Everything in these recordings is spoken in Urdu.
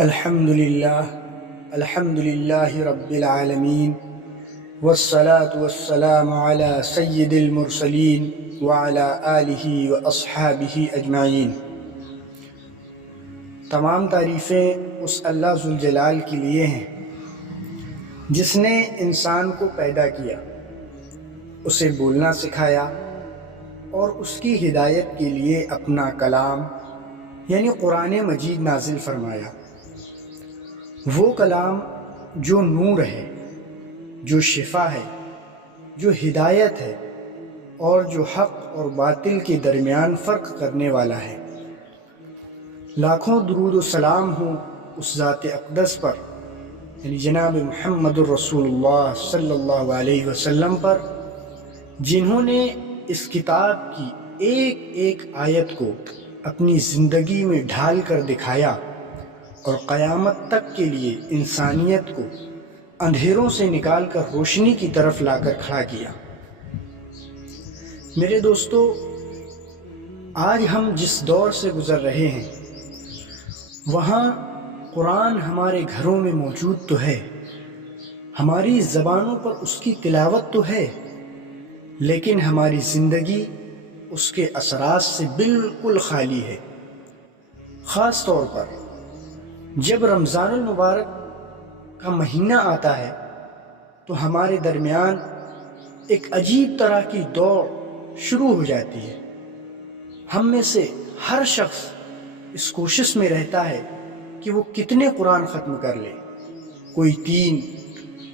الحمد للہ رب العالمین والصلاة والسلام علی سید المرسلین وعلی آلہ واصحابہ اجمعین۔ تمام تعریفیں اس اللہ ذوالجلال کے لیے ہیں جس نے انسان کو پیدا کیا، اسے بولنا سکھایا اور اس کی ہدایت کے لیے اپنا کلام یعنی قرآن مجید نازل فرمایا۔ وہ کلام جو نور ہے، جو شفا ہے، جو ہدایت ہے اور جو حق اور باطل کے درمیان فرق کرنے والا ہے۔ لاکھوں درود و سلام ہوں اس ذات اقدس پر یعنی جناب محمد الرسول اللہ صلی اللہ علیہ وسلم پر، جنہوں نے اس کتاب کی ایک ایک آیت کو اپنی زندگی میں ڈھال کر دکھایا اور قیامت تک کے لیے انسانیت کو اندھیروں سے نکال کر روشنی کی طرف لا کر کھڑا کیا۔ میرے دوستو، آج ہم جس دور سے گزر رہے ہیں وہاں قرآن ہمارے گھروں میں موجود تو ہے، ہماری زبانوں پر اس کی تلاوت تو ہے، لیکن ہماری زندگی اس کے اثرات سے بالکل خالی ہے۔ خاص طور پر جب رمضان المبارک کا مہینہ آتا ہے تو ہمارے درمیان ایک عجیب طرح کی دوڑ شروع ہو جاتی ہے۔ ہم میں سے ہر شخص اس کوشش میں رہتا ہے کہ وہ کتنے قرآن ختم کر لے، کوئی 3،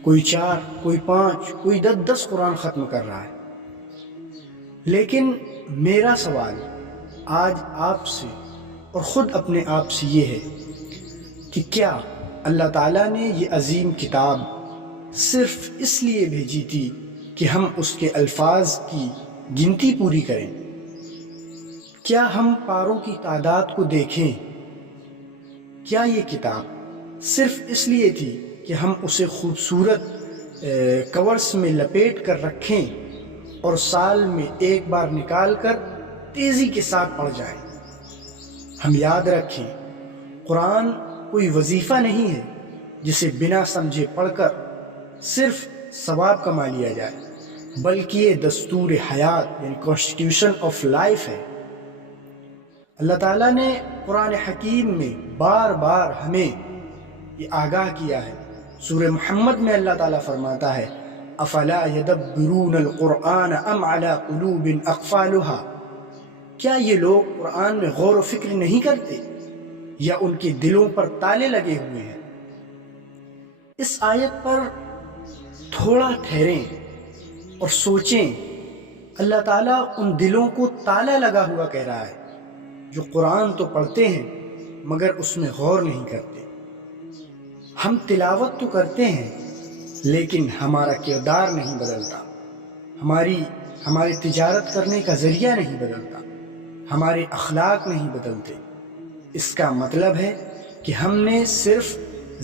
کوئی 4، کوئی 5، کوئی 10 قرآن ختم کر رہا ہے۔ لیکن میرا سوال آج آپ سے اور خود اپنے آپ سے یہ ہے کہ کیا اللہ تعالیٰ نے یہ عظیم کتاب صرف اس لیے بھیجی تھی کہ ہم اس کے الفاظ کی گنتی پوری کریں؟ کیا ہم پاروں کی تعداد کو دیکھیں؟ کیا یہ کتاب صرف اس لیے تھی کہ ہم اسے خوبصورت کورس میں لپیٹ کر رکھیں اور سال میں ایک بار نکال کر تیزی کے ساتھ پڑھ جائیں؟ ہم یاد رکھیں، قرآن کوئی وظیفہ نہیں ہے جسے بنا سمجھے پڑھ کر صرف ثواب کما لیا جائے، بلکہ یہ دستور حیات یعنی کانسٹیٹیوشن آف لائف ہے۔ اللہ تعالیٰ نے قرآن حکیم میں بار بار ہمیں یہ آگاہ کیا ہے۔ سورہ محمد میں اللہ تعالیٰ فرماتا ہے افلا یدبرون القرآن ام علی قلوب اقفالها، کیا یہ لوگ قرآن میں غور و فکر نہیں کرتے یا ان کے دلوں پر تالے لگے ہوئے ہیں؟ اس آیت پر تھوڑا ٹھہریں اور سوچیں۔ اللہ تعالیٰ ان دلوں کو تالا لگا ہوا کہہ رہا ہے جو قرآن تو پڑھتے ہیں مگر اس میں غور نہیں کرتے۔ ہم تلاوت تو کرتے ہیں لیکن ہمارا کردار نہیں بدلتا، ہماری تجارت کرنے کا ذریعہ نہیں بدلتا، ہمارے اخلاق نہیں بدلتے۔ اس کا مطلب ہے کہ ہم نے صرف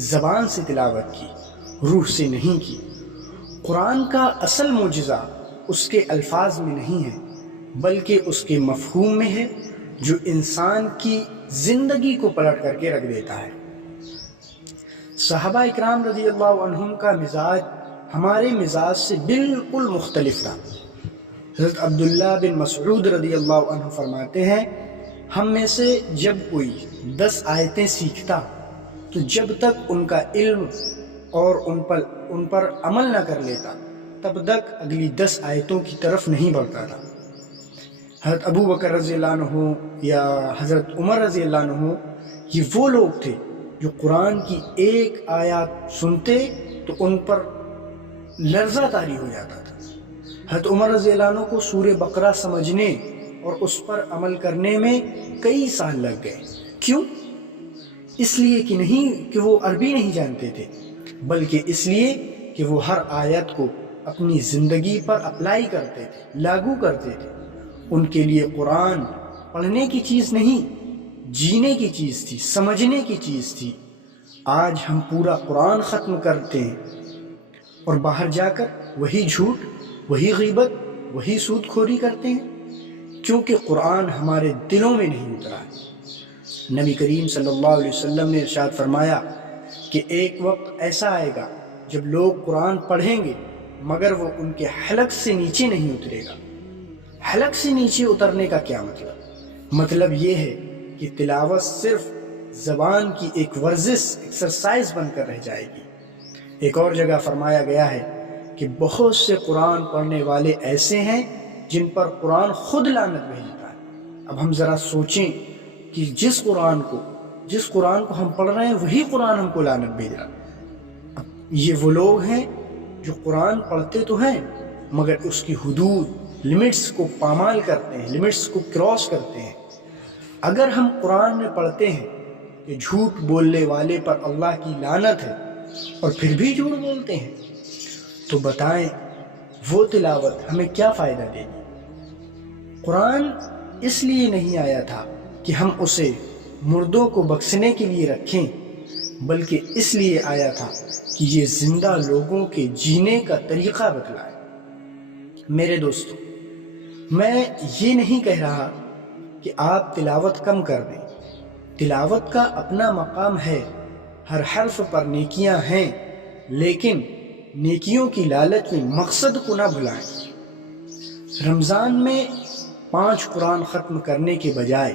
زبان سے تلاوت کی، روح سے نہیں کی۔ قرآن کا اصل معجزہ اس کے الفاظ میں نہیں ہے بلکہ اس کے مفہوم میں ہے، جو انسان کی زندگی کو پلٹ کر کے رکھ دیتا ہے۔ صحابہ اکرام رضی اللہ عنہم کا مزاج ہمارے مزاج سے بالکل مختلف تھا۔ حضرت عبداللہ بن مسعود رضی اللہ عنہ فرماتے ہیں ہم میں سے جب کوئی 10 آیتیں سیکھتا تو جب تک ان کا علم اور ان پر عمل نہ کر لیتا تب تک اگلی 10 آیتوں کی طرف نہیں بڑھتا تھا۔ حضرت ابو بکر رضی اللہ عنہ یا حضرت عمر رضی اللہ عنہ یہ وہ لوگ تھے جو قرآن کی ایک آیات سنتے تو ان پر لرزہ طاری ہو جاتا تھا۔ حضرت عمر رضی اللہ عنہ کو سورہ بقرہ سمجھنے اور اس پر عمل کرنے میں کئی سال لگ گئے۔ کیوں؟ اس لیے کہ نہیں کہ وہ عربی نہیں جانتے تھے، بلکہ اس لیے کہ وہ ہر آیت کو اپنی زندگی پر اپلائی کرتے تھے، لاگو کرتے تھے۔ ان کے لیے قرآن پڑھنے کی چیز نہیں، جینے کی چیز تھی، سمجھنے کی چیز تھی۔ آج ہم پورا قرآن ختم کرتے ہیں اور باہر جا کر وہی جھوٹ، وہی غیبت، وہی سود خوری کرتے ہیں، کیونکہ قرآن ہمارے دلوں میں نہیں اترا ہے۔ نبی کریم صلی اللہ علیہ وسلم نے ارشاد فرمایا کہ ایک وقت ایسا آئے گا جب لوگ قرآن پڑھیں گے مگر وہ ان کے حلق سے نیچے نہیں اترے گا۔ حلق سے نیچے اترنے کا کیا مطلب یہ ہے کہ تلاوت صرف زبان کی ایک ورزش، ایکسرسائز بن کر رہ جائے گی۔ ایک اور جگہ فرمایا گیا ہے کہ بہت سے قرآن پڑھنے والے ایسے ہیں جن پر قرآن خود لعنت بھیجتا ہے۔ اب ہم ذرا سوچیں کہ جس قرآن کو ہم پڑھ رہے ہیں وہی قرآن ہم کو لعنت بھیج رہا ہے۔ اب یہ وہ لوگ ہیں جو قرآن پڑھتے تو ہیں مگر اس کی حدود، لمٹس کو پامال کرتے ہیں، لمٹس کو کراس کرتے ہیں۔ اگر ہم قرآن میں پڑھتے ہیں کہ جھوٹ بولنے والے پر اللہ کی لعنت ہے اور پھر بھی جھوٹ بولتے ہیں، تو بتائیں وہ تلاوت ہمیں کیا فائدہ دے گی؟ قرآن اس لیے نہیں آیا تھا کہ ہم اسے مردوں کو بخشنے کے لیے رکھیں، بلکہ اس لیے آیا تھا کہ یہ زندہ لوگوں کے جینے کا طریقہ بتلائے۔ میرے دوستو، میں یہ نہیں کہہ رہا کہ آپ تلاوت کم کر دیں۔ تلاوت کا اپنا مقام ہے، ہر حرف پر نیکیاں ہیں، لیکن نیکیوں کی لالچ میں مقصد کو نہ بھلائیں۔ رمضان میں 5 قرآن ختم کرنے کے بجائے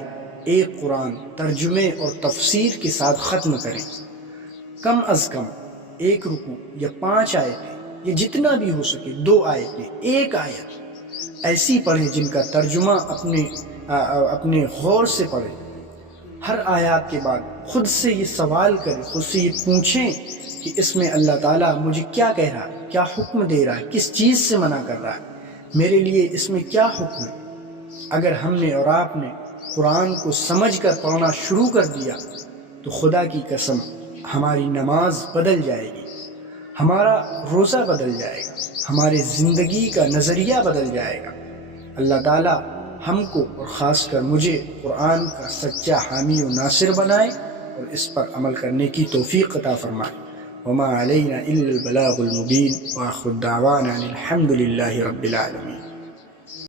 ایک قرآن ترجمے اور تفسیر کے ساتھ ختم کریں۔ کم از کم 1 رکوع یا 5 آیتیں یا جتنا بھی ہو سکے 2 آیتیں، 1 آیت ایسی پڑھیں جن کا ترجمہ اپنے غور سے پڑھیں۔ ہر آیات کے بعد خود سے یہ سوال کریں، خود سے یہ پوچھیں کہ اس میں اللہ تعالیٰ مجھے کیا کہہ رہا ہے، کیا حکم دے رہا ہے، کس چیز سے منع کر رہا ہے، میرے لیے اس میں کیا حکم ہے۔ اگر ہم نے اور آپ نے قرآن کو سمجھ کر پڑھنا شروع کر دیا تو خدا کی قسم ہماری نماز بدل جائے گی، ہمارا روزہ بدل جائے گا، ہماری زندگی کا نظریہ بدل جائے گا۔ اللہ تعالیٰ ہم کو اور خاص کر مجھے قرآن کا سچا حامی و ناصر بنائے اور اس پر عمل کرنے کی توفیق عطا فرمائے۔ وما علینا الا البلاغ المبین، وآخر دعوانا ان الحمد للہ رب العالمین۔